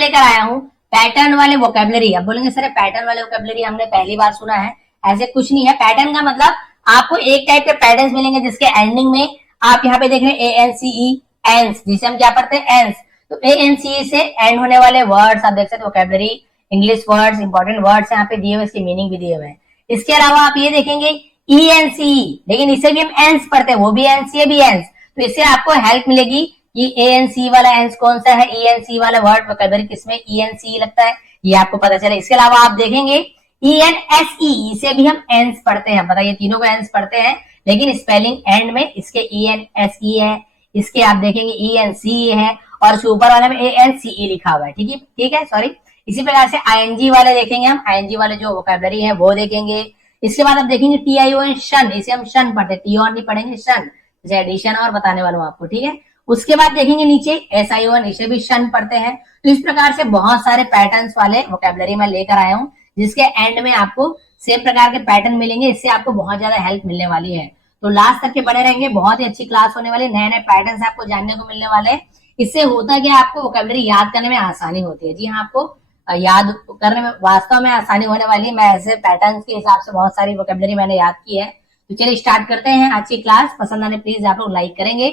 लेकर आया हूँ पैटर्न वाले वोकेबलरी। अब बोलेंगे सर पैटर्न वाले वोकेबलरी हमने पहली बार सुना है, ऐसे कुछ नहीं है। पैटर्न का मतलब आपको एक टाइप के पैटर्न मिलेंगे जिसके एंडिंग में आप यहाँ पे देख रहे हैं ANCE, एंस, जिसे हम क्या पढ़ते हैं एंस। तो ANCE से एंड होने वाले वर्ड्स आप देख सकते हो, vocabulary, English words, important words यहाँ पे दिए हुए, इसकी मीनिंग भी दिए हुए हैं। इसके अलावा आप ये देखेंगे ENCE, लेकिन इसे भी हम एंस पढ़ते हैं, वो भी एंस, ये भी एंस। तो इससे आपको हेल्प मिलेगी कि ANCE वाला एंस कौन सा है, ENCE वाला वर्ड वोकेबलरी किसमें ENCE लगता है, ये आपको पता चले। इसके अलावा आप देखेंगे ENSE, इसे भी हम एंस पढ़ते हैं, बताइए तीनों को एंस पढ़ते हैं, लेकिन स्पेलिंग एंड में इसके ENSE है, इसके आप देखेंगे ENCE है, और उसके ऊपर वाले में ANCE लिखा हुआ है। ठीक है, सॉरी। इसी प्रकार से ING वाले देखेंगे हम, ING वाले जो वोकेबलरी है वो देखेंगे। इसके बाद आप देखेंगे TION, शन, इसे हम शन पढ़ते हैं, टीओन नहीं पढ़ेंगे, शन, जैसे एडिशन और बताने वाला हूं आपको, ठीक है। उसके बाद देखेंगे नीचे SION, इसे भी शन पढ़ते हैं। तो इस प्रकार से बहुत सारे पैटर्न्स वाले वोकेबलरी मैं लेकर आया हूं, जिसके एंड में आपको सेम प्रकार के पैटर्न मिलेंगे, इससे आपको बहुत ज्यादा हेल्प मिलने वाली है। तो लास्ट तक के बने रहेंगे, बहुत ही अच्छी क्लास होने वाली, नए नए पैटर्न्स आपको जानने को मिलने वाले हैं। इससे होता क्या, आपको वोकेबलरी याद करने में आसानी होती है। जी हाँ, आपको याद करने में वास्तव में आसानी होने वाली है। मैं ऐसे पैटर्न्स के हिसाब से बहुत सारी वोकेबलरी मैंने याद की है। तो चलिए स्टार्ट करते हैं आज की क्लास। पसंद आने प्लीज आप लोग लाइक करेंगे।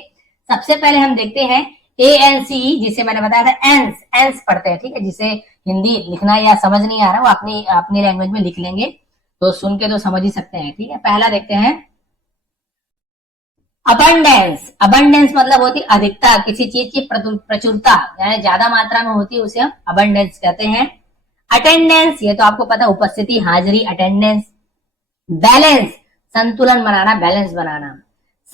सबसे पहले हम देखते हैं ANCE, जिसे मैंने बताया था एंस, एंस पढ़ते हैं, ठीक है। जिसे हिंदी लिखना या समझ नहीं आ रहा वो अपनी लैंग्वेज में लिख लेंगे, तो सुन के तो समझ ही सकते हैं, ठीक है। पहला देखते हैं अबंडेंस। अबंडेंस मतलब होती है अधिकता, किसी चीज की प्रचुरता, यानी ज्यादा मात्रा में होती है, उसे हम अबंडेंस कहते हैं। अटेंडेंस, ये तो आपको पता, उपस्थिति, हाजिरी, अटेंडेंस। बैलेंस, संतुलन बनाना, बैलेंस बनाना।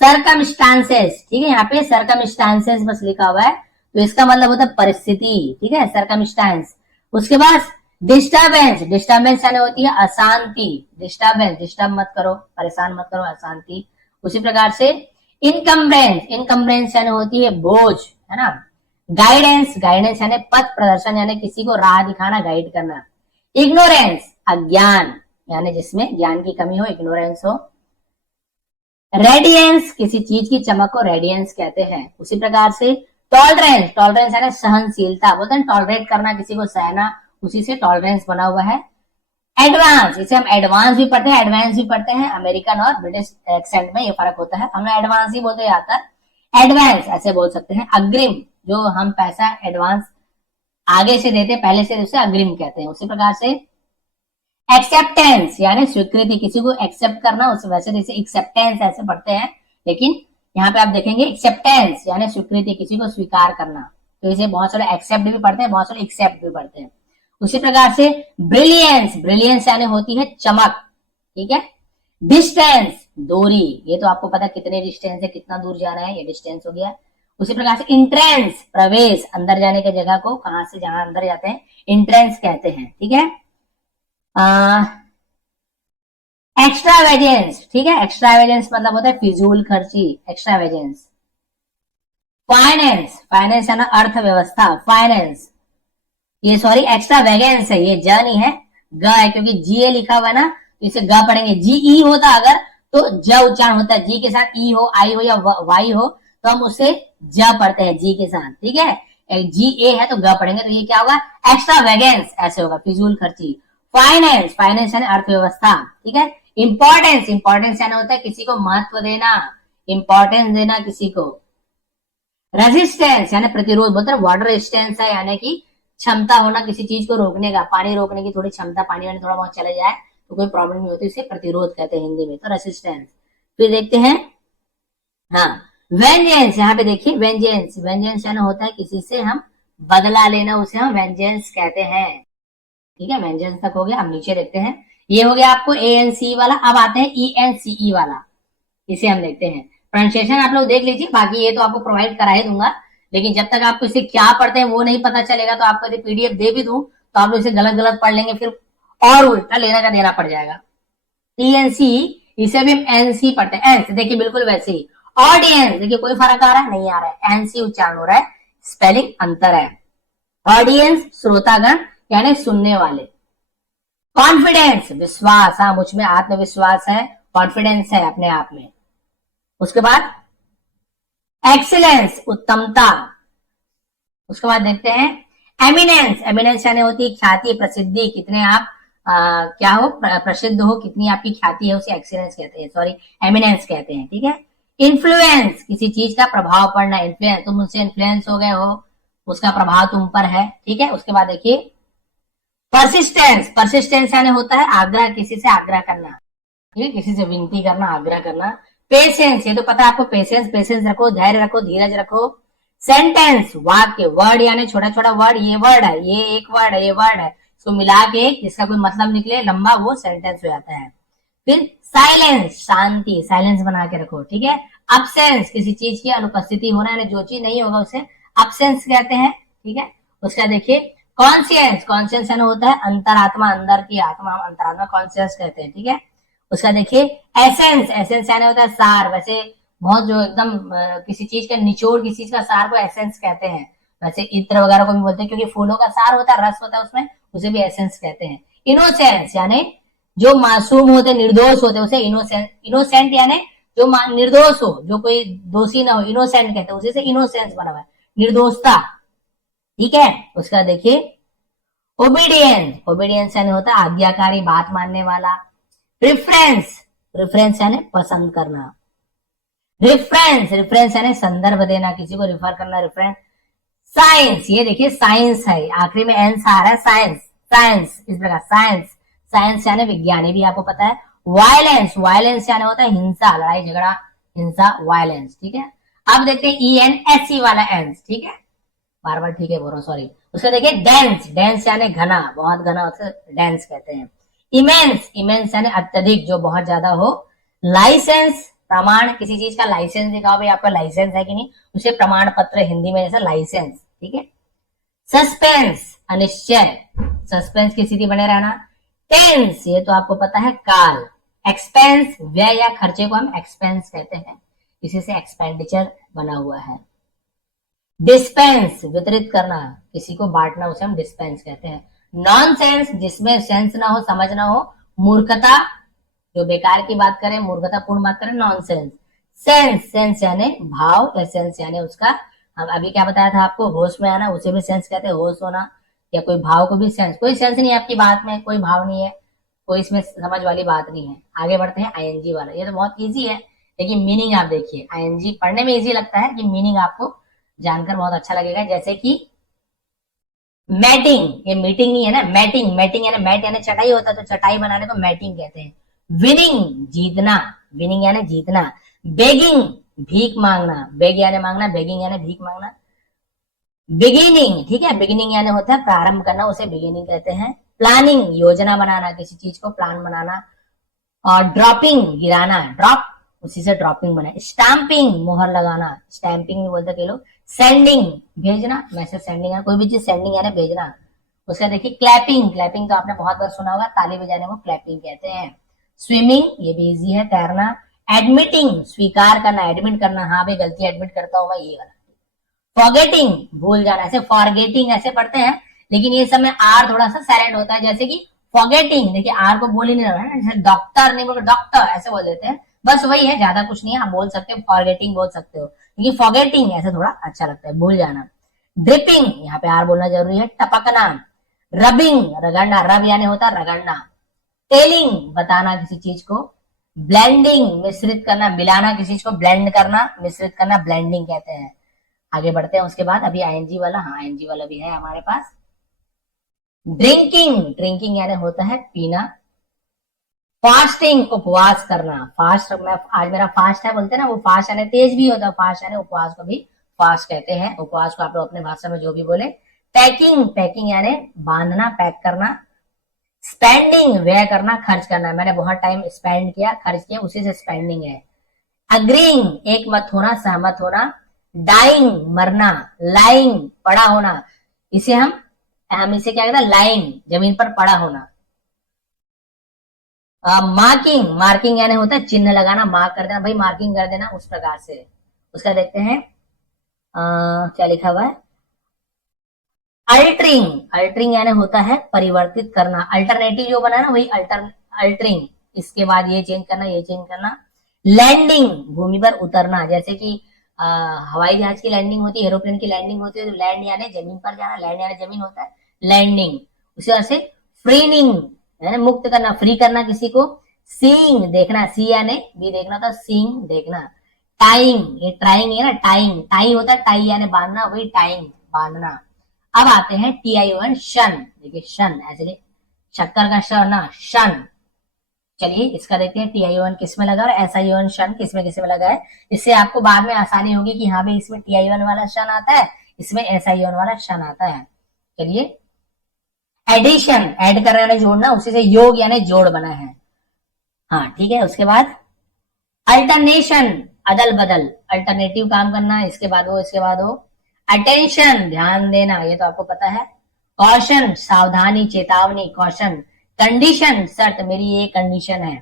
सरकमस्टांसेस, ठीक है, यहाँ पे सरकमस्टांसेस बस लिखा हुआ है, तो इसका मतलब होता है परिस्थिति, ठीक है, सरकमस्टांस। उसके बाद डिस्टर्बेंस, डिस्टर्बेंस यानी होती है अशांति, डिस्टर्बेंस, डिस्टर्ब मत करो, परेशान मत करो, अशांति। उसी प्रकार से इनकम्ब्रेंस, इनकम्ब्रेंस यानी होती है बोझ, है ना। गाइडेंस, गाइडेंस यानी पथ प्रदर्शन, यानी किसी को राह दिखाना, गाइड करना। इग्नोरेंस, अज्ञान, यानी जिसमें ज्ञान की कमी हो, इग्नोरेंस हो। रेडियंस, किसी चीज की चमक को रेडियंस कहते हैं। उसी प्रकार से टॉलरेंस, टॉलरेंस यानी सहनशीलता, बोलते हैं टॉलरेट करना, किसी को सहना, उसी से टॉलरेंस बना हुआ है। एडवांस, इसे हम एडवांस भी पढ़ते हैं, एडवांस भी पढ़ते हैं, अमेरिकन और ब्रिटिश एक्सेंट में ये फर्क होता है, हम एडवांस ही बोलते हैं ज्यादातर, एडवांस ऐसे बोल सकते हैं। अग्रिम, जो हम पैसा एडवांस आगे से देते, पहले से, उसे अग्रिम कहते हैं। उसी प्रकार से एक्सेप्टेंस यानी स्वीकृति, किसी को एक्सेप्ट करना, उसे वैसे जैसे एक्सेप्टेंस ऐसे पढ़ते हैं, लेकिन यहाँ पे आप देखेंगे एक्सेप्टेंस यानी स्वीकृति, किसी को स्वीकार करना। तो इसे बहुत सारे एक्सेप्ट भी पढ़ते हैं, बहुत सारे एक्सेप्ट भी पढ़ते हैं। उसी प्रकार से ब्रिलियंस, ब्रिलियंस यानी होती है चमक, ठीक है। डिस्टेंस, दूरी, ये तो आपको पता कितने डिस्टेंस है, कितना दूर जाना है, ये डिस्टेंस हो गया। उसी प्रकार से इंट्रेंस, प्रवेश, अंदर जाने की जगह को, कहां से जहां अंदर जाते हैं, इंट्रेंस कहते हैं, ठीक है। एक्स्ट्रावेजेंस, ठीक है, एक्स्ट्रावेजेंस मतलब होता है फिजूल खर्ची, एक्स्ट्रावेजेंस। फाइनेंस, फाइनेंस यानी अर्थव्यवस्था, फाइनेंस, ये सॉरी एक्स्ट्रावेगेंस है, ये ज नहीं है, ग है, क्योंकि जीए लिखा हुआ ना, तो इसे ग पढ़ेंगे। जीई होता अगर तो ज उच्चारण होता है, जी के साथ ई हो, आई हो या वाई हो तो हम उसे ज पढ़ते हैं, जी के साथ, ठीक है। जी ए है तो ग पढ़ेंगे, तो ये क्या होगा, एक्स्ट्रावेगेंस ऐसे होगा, फिजूल खर्ची। फाइनेंस, फाइनेंस यानी अर्थव्यवस्था, ठीक है। इंपॉर्टेंस, इंपॉर्टेंस यानी होता है किसी को महत्व देना, इंपॉर्टेंस देना किसी को। रेजिस्टेंस यानी प्रतिरोध, बोलते हैं वाटर रेजिस्टेंस है, यानी कि क्षमता होना किसी चीज को रोकने का, पानी रोकने की थोड़ी क्षमता, पानी में थोड़ा बहुत चले जाए तो कोई प्रॉब्लम नहीं होती, इसे प्रतिरोध कहते हैं हिंदी में, तो रेसिस्टेंस। फिर देखते हैं हाँ वेंजेंस, यहाँ पे देखिए वेंजेंस, वेंजेंस यानी होता है किसी से हम बदला लेना, उसे हम वेंजेंस कहते हैं, ठीक है। वेंजेंस तक हो गया। अब नीचे देखते हैं, ये हो गया आपको ANC वाला। अब आते हैं ENCE वाला, इसे हम देखते हैं। प्रोनाउंसिएशन आप लोग देख लीजिए, बाकी ये तो आपको प्रोवाइड करा ही दूंगा, लेकिन जब तक आपको इसे क्या पढ़ते हैं वो नहीं पता चलेगा, तो आपको यदि PDF दे भी दूं तो आप लोग इसे गलत गलत पढ़ लेंगे, फिर और उल्टा लेना का देना पड़ जाएगा। ENCE, इसे भी हम NC पढ़ते हैं, एंस, देखिए बिल्कुल वैसे ही। ऑडियंस, देखिए कोई फर्क आ रहा है, नहीं आ रहा है, NC उच्चारण हो रहा है, स्पेलिंग अंतर है। ऑडियंस, श्रोतागण यानी सुनने वाले। कॉन्फिडेंस, विश्वास, हाँ मुझ में आत्मविश्वास है, कॉन्फिडेंस है अपने आप में। उसके बाद एक्सीलेंस, उत्तमता। उसके बाद देखते हैं एमिनेंस, एमिनेंस यानी होती है ख्याति, प्रसिद्धि, कितने आप क्या हो, प्रसिद्ध हो, कितनी आपकी ख्याति है, उसे एक्सीलेंस कहते हैं, सॉरी एमिनेंस कहते हैं, ठीक है। इन्फ्लुएंस, किसी चीज का प्रभाव पड़ना, इन्फ्लुएंस, तुम मुझसे इन्फ्लुएंस हो गए हो, उसका प्रभाव तुम पर है, ठीक है। उसके बाद देखिए परसिस्टेंस, परसिस्टेंस यानी होता है आग्रह, किसी से आग्रह करना, ठीक है, किसी से विनती करना, आग्रह करना। पेशेंस, ये तो पता है आपको, पेशेंस, पेशेंस रखो, धैर्य रखो, धीरज रखो। सेंटेंस, वाक्य, वर्ड यानी छोटा छोटा वर्ड, ये वर्ड है, ये एक वर्ड है, ये वर्ड है, इसको मिला के जिसका कोई मतलब निकले लंबा, वो सेंटेंस हो जाता है। फिर साइलेंस, शांति, साइलेंस बना के रखो, ठीक है। अब्सेंस, किसी चीज की अनुपस्थिति होना, यानी जो चीज नहीं होगा उसे अब्सेंस कहते हैं, ठीक है। उसका देखिए कॉन्शियंस, कॉन्शियंस यानी होता है अंतरात्मा, अंदर की आत्मा, अंतरात्मा कॉन्शियस कहते हैं, ठीक है। उसका देखिए एसेंस, एसेंस यानी होता है सार, वैसे बहुत जो एकदम किसी चीज का निचोड़, किसी चीज का सार को एसेंस कहते हैं, वैसे इत्र वगैरह को भी बोलते हैं, क्योंकि फूलों का सार होता है, रस होता है उसमें, उसे भी एसेंस कहते हैं। इनोसेंस यानी जो मासूम होते, निर्दोष होते, उसे इनोसेंट, इनोसेंट यानी जो निर्दोष हो, जो कोई दोषी ना हो, इनोसेंट कहते हैं, उसी से इनोसेंस बना हुआ है, निर्दोषता, ठीक है। उसका देखिए ओबीडियंस, ओबीडियंस यानी होता है आज्ञाकारी, बात मानने वाला। प्रेफरेंस, प्रेफरेंस यानी पसंद करना। रिफरेंस, रिफरेंस यानी संदर्भ देना, किसी को रिफर करना, रेफरेंस। साइंस, ये देखिए साइंस है, आखिरी में एंस आ रहा है, साइंस, साइंस इस प्रकार, साइंस, साइंस यानी विज्ञान, ये भी आपको पता है। वायलेंस, वायलेंस यानी होता है हिंसा, लड़ाई झगड़ा, हिंसा, वायलेंस, ठीक है। अब देखते हैं ENSE वाला एंस, ठीक है, बार बार ठीक है बोल रहा हूँ, सॉरी। उसका देखिए डेंस, डेंस यानी घना, बहुत घना, उसे डेंस कहते हैं। इमेंस, इमेंस यानी अत्यधिक, जो बहुत ज्यादा हो। लाइसेंस, प्रमाण, किसी चीज का लाइसेंस दिखाओ, भाई आपका लाइसेंस है कि नहीं, उसे प्रमाण पत्र, हिंदी में जैसे लाइसेंस, ठीक है। सस्पेंस, अनिश्चय, सस्पेंस की स्थिति बने रहना। टेंस, ये तो आपको पता है काल। एक्सपेंस, व्यय या खर्चे को हम एक्सपेंस कहते हैं, इसी से एक्सपेंडिचर बना हुआ है। डिस्पेंस, वितरित करना, किसी को बांटना, उसे हम डिस्पेंस कहते हैं। नॉनसेंस, जिसमें सेंस ना हो, समझ ना हो। मूर्खता, जो बेकार की बात करें, मूर्खतापूर्ण बात करें, नॉनसेंस। सेंस, सेंस यानी भाव, या सेंस यानी उसका, हम अभी क्या बताया था आपको, होश में आना, उसे भी सेंस कहते हैं, होश होना, या कोई भाव को भी सेंस, कोई सेंस नहीं है आपकी बात में, कोई भाव नहीं है, कोई इसमें समझ वाली बात नहीं है। आगे बढ़ते हैं ING वाला, ये तो बहुत इजी है, लेकिन मीनिंग आप देखिए, ING पढ़ने में इजी लगता है, कि मीनिंग आपको जानकर बहुत अच्छा लगेगा। जैसे कि मैटिंग, ये मीटिंग नहीं है ना, मैटिंग, मैटिंग यानी मैट यानी चटाई होता है, तो चटाई बनाने को मैटिंग कहते हैं। विनिंग, जीतना, विनिंग यानी जीतना। बेगिंग, भीख मांगना, बेग यानी मांगना, बेगिंग यानी भीख मांगना। बिगिनिंग, ठीक है, बिगिनिंग यानी होता है प्रारंभ करना, उसे बिगिनिंग कहते हैं। प्लानिंग, योजना बनाना, किसी चीज को प्लान बनाना। और ड्रॉपिंग, गिराना, ड्रॉप, उसी से ड्रॉपिंग बना। स्टैंपिंग, मोहर लगाना, स्टैंपिंग भी बोलते हैं लोग। सेंडिंग, भेजना, मैसेज सेंडिंग, कोई भी चीज सेंडिंग यानी भेजना। उसका देखिए क्लैपिंग, क्लैपिंग तो आपने बहुत बार सुना होगा, ताली बजाने को क्लैपिंग कहते हैं। स्विमिंग, ये भी इजी है, तैरना। एडमिटिंग, स्वीकार करना, एडमिट करना, हाँ भाई गलती एडमिट करता हूं मैं, ये वाला। फॉरगेटिंग, भूल जाना, ऐसे फॉरगेटिंग ऐसे पढ़ते हैं, लेकिन ये सब में आर थोड़ा सा साइलेंट होता है, जैसे कि फॉरगेटिंग, देखिए आर को बोल ही नहीं रहा है, जैसे डॉक्टर नहीं बोल, डॉक्टर ऐसे बोल देते हैं, बस वही है, ज्यादा कुछ नहीं है, आप बोल सकते हो फॉरगेटिंग बोल सकते हो, लेकिन फॉरगेटिंग ऐसे थोड़ा अच्छा लगता है, भूल जाना। ड्रिपिंग, यहाँ पे आर बोलना जरूरी है। टपकना। रबिंग, रगड़ना, रब यानी होता है रगड़ना। टेलिंग, बताना किसी चीज को। ब्लेंडिंग, मिश्रित करना, मिलाना, किसी चीज को ब्लेंड करना, मिश्रित करना, ब्लेंडिंग कहते हैं। आगे बढ़ते हैं, उसके बाद अभी ING वाला, हाँ ING वाला भी है हमारे पास। ड्रिंकिंग, ड्रिंकिंग यानी होता है पीना। फास्टिंग, उपवास करना, फास्ट, मैं आज मेरा फास्ट है बोलते हैं ना, वो फास्ट यानी तेज भी होता है, फास्ट यानी उपवास को भी फास्ट कहते हैं, उपवास को आप लोग अपने भाषा में जो भी बोले। पैकिंग, पैकिंग यानी बांधना, पैक करना। स्पेंडिंग, व्यय करना, खर्च करना, मैंने बहुत टाइम स्पेंड किया, खर्च किया, उसी से स्पेंडिंग है। अग्रीइंग, एक मत होना, सहमत होना। डाइंग, मरना। लाइंग, पड़ा होना, इसे हम इसे क्या कहते हैं, लाइंग, जमीन पर पड़ा होना। मार्किंग, मार्किंग यानी होता है चिन्ह लगाना, मार्क कर देना, भाई मार्किंग कर देना, उस प्रकार से। उसका देखते हैं क्या लिखा हुआ है। अल्टरिंग, अल्टरिंग यानी होता है परिवर्तित करना, अल्टरनेटिव जो बना ना वही अल्टरिंग, इसके बाद ये चेंज करना, ये चेंज करना। लैंडिंग, भूमि पर उतरना, जैसे कि हवाई जहाज की लैंडिंग होती है, एरोप्लेन की लैंडिंग होती है, तो लैंड यानी जमीन पर जाना, लैंड यानी जमीन होता है, लैंडिंग। उसी तरह से फ्रीनिंग यानी मुक्त करना, फ्री करना किसी को। सीइंग देखना, सी यानी भी देखना था, सीइंग देखना। टाइंग, ये ट्राइंग है ना, टाइंग, टाई होता है टाई यानी बांधना, वही टाइंग बांधना। अब आते हैं TION शन, देखिए शन ऐसे शक्कर का श ना, शन। चलिए इसका देखते हैं TION किस में लगा और SION शन किस में लगा है। इससे आपको बाद में आसानी होगी कि हाँ भाई इसमें TION वाला शन आता है, इसमें SION वाला शन आता है। चलिए एडिशन, ऐड करना यानी जोड़ना, उसी से योग यानी जोड़ बना है। हाँ ठीक है, उसके बाद अल्टरनेशन, अदल बदल, अल्टरनेटिव काम करना, इसके बाद वो इसके बाद वो। अटेंशन, ध्यान देना, ये तो आपको पता है। कॉशन, सावधानी चेतावनी, कॉशन। कंडीशन, शर्त, मेरी ये कंडीशन है।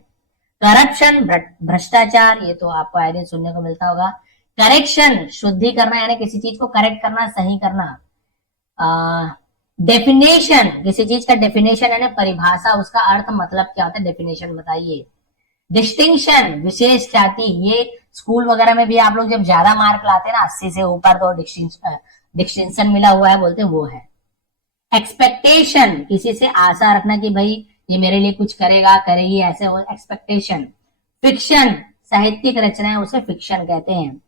करप्शन, भ्रष्टाचार, ये तो आपको आए दिन सुनने को मिलता होगा। करेक्शन, शुद्धि करना यानी किसी चीज को करेक्ट करना, सही करना। डेफिनेशन, किसी चीज का डेफिनेशन यानी परिभाषा, उसका अर्थ मतलब क्या होता है, डेफिनेशन बताइए। डिस्टिंक्शन, विशेष ख्याति, ये स्कूल वगैरह में भी आप लोग जब ज्यादा मार्क लाते हैं ना 80 से ऊपर, तो डिस्टिंक्शन मिला हुआ है बोलते हैं, वो है। एक्सपेक्टेशन, किसी से आशा रखना कि भाई ये मेरे लिए कुछ करेगा करेगी, ऐसे हो, एक्सपेक्टेशन। फिक्शन, साहित्यिक रचनाएं, उसे फिक्शन कहते हैं।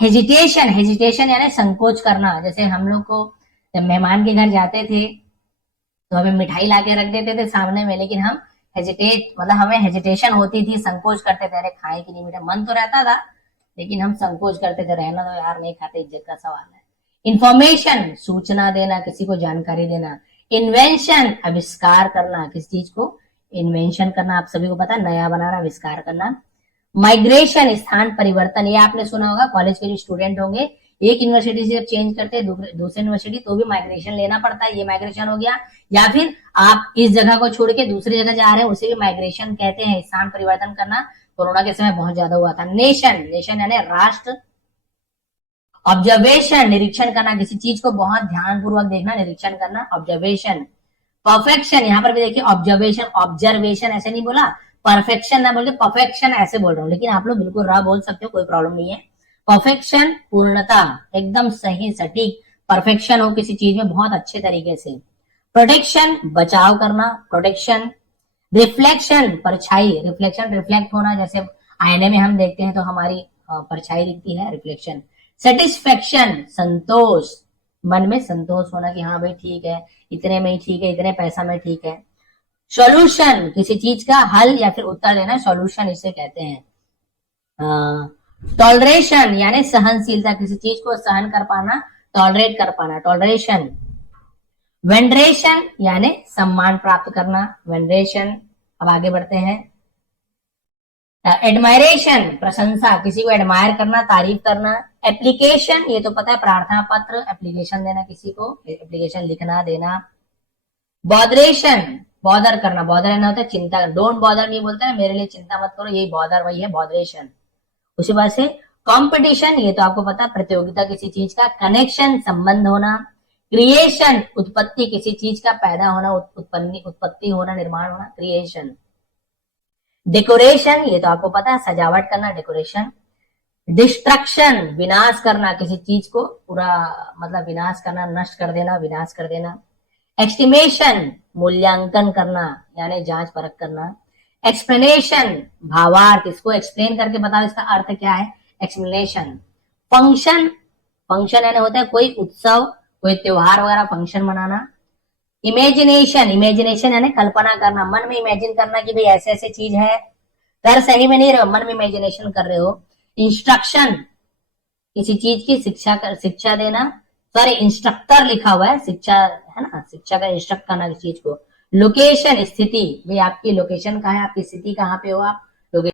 हेजिटेशन, हेजिटेशन यानी संकोच करना, जैसे हम लोग को जब मेहमान के घर जाते थे तो हमें मिठाई लाके रख देते थे सामने में, लेकिन हम हेजिटेट, मतलब हमें हेजिटेशन होती थी, संकोच करते थे, अरे खाए कि नहीं मिठाई, मन तो रहता था लेकिन हम संकोच करते थे, रहना तो यार नहीं खाते, इज्जत का सवाल है। इंफॉर्मेशन, सूचना देना, किसी को जानकारी देना। इन्वेंशन, आविष्कार करना, किसी चीज को इन्वेंशन करना, आप सभी को पता है, नया बनाना, आविष्कार करना। माइग्रेशन, स्थान परिवर्तन, ये आपने सुना होगा, कॉलेज के जो स्टूडेंट होंगे एक यूनिवर्सिटी से जब चेंज करते हैं दूसरे यूनिवर्सिटी तो भी माइग्रेशन लेना पड़ता है, ये माइग्रेशन हो गया। या फिर आप इस जगह को छोड़ के दूसरी जगह जा रहे हैं, उसे भी माइग्रेशन कहते हैं, स्थान परिवर्तन करना। कोरोना के समय बहुत ज्यादा हुआ था। नेशन, नेशन यानी राष्ट्र। ऑब्जर्वेशन, निरीक्षण करना, किसी चीज को बहुत ध्यानपूर्वक देखना, निरीक्षण करना, ऑब्जर्वेशन। परफेक्शन, यहाँ पर भी देखिए ऑब्जर्वेशन, ऑब्जर्वेशन ऐसे नहीं बोला, परफेक्शन ना बोल के परफेक्शन ऐसे बोल रहा हूँ, लेकिन आप लोग बिल्कुल रा बोल सकते हो, कोई प्रॉब्लम नहीं है। परफेक्शन, पूर्णता, एकदम सही सटीक परफेक्शन हो किसी चीज में बहुत अच्छे तरीके से। प्रोटेक्शन, बचाव करना, प्रोटेक्शन। रिफ्लेक्शन, परछाई, रिफ्लेक्शन, रिफ्लेक्ट होना, जैसे आईने में हम देखते हैं तो हमारी परछाई दिखती है, रिफ्लेक्शन। सेटिस्फेक्शन, संतोष, मन में संतोष होना कि हाँ भाई ठीक है, इतने में ही ठीक है, इतने पैसा में ठीक है। सॉल्यूशन, किसी चीज का हल या फिर उत्तर देना, सॉल्यूशन इसे कहते हैं। टॉलरेशन यानी सहनशीलता, किसी चीज को सहन कर पाना, टॉलरेट कर पाना, टॉलरेशन। वेंडरेशन यानी सम्मान प्राप्त करना, वेंडरेशन। अब आगे बढ़ते हैं। एडमायरेशन, प्रशंसा, किसी को एडमायर करना, तारीफ करना। एप्लीकेशन, ये तो पता है, प्रार्थना पत्र, एप्लीकेशन देना, किसी को एप्लीकेशन लिखना देना। बॉदरेशन, बॉदर करना, बॉदर रहना होता है चिंता, डोंट बॉदर नहीं बोलते हैं, मेरे लिए चिंता मत करो, यही बॉदर वही है, बॉदरेशन। उसी बात से कंपटीशन, ये तो आपको पता है, प्रतियोगिता किसी चीज का। कनेक्शन, संबंध होना। क्रिएशन, उत्पत्ति, किसी चीज का पैदा होना, उत्पत्ति होना, निर्माण होना, क्रिएशन। डेकोरेशन, ये तो आपको पता है, सजावट करना, डेकोरेशन। डिस्ट्रक्शन, विनाश करना, किसी चीज को पूरा मतलब विनाश करना, नष्ट कर देना, विनाश कर देना। एस्टिमेशन, मूल्यांकन करना यानी जांच परख करना। एक्सप्लेनेशन, भावार्थ, इसको एक्सप्लेन करके बताओ इसका अर्थ क्या है, एक्सप्लेनेशन। फंक्शन, फंक्शन यानी होता है कोई उत्सव, कोई त्योहार वगैरह, फंक्शन मनाना। इमेजिनेशन, इमेजिनेशन यानी कल्पना करना, मन में इमेजिन करना कि भाई ऐसे ऐसे चीज है, कर सही में नहीं रहे हो, मन में इमेजिनेशन कर रहे हो। इंस्ट्रक्शन, किसी चीज की शिक्षा देना, सॉरी इंस्ट्रक्टर लिखा हुआ है, शिक्षा है ना, शिक्षा का इंस्ट्रक्ट करना किसी चीज को। लोकेशन, स्थिति, भाई आपकी लोकेशन कहाँ है, आपकी स्थिति कहाँ पे हो आप,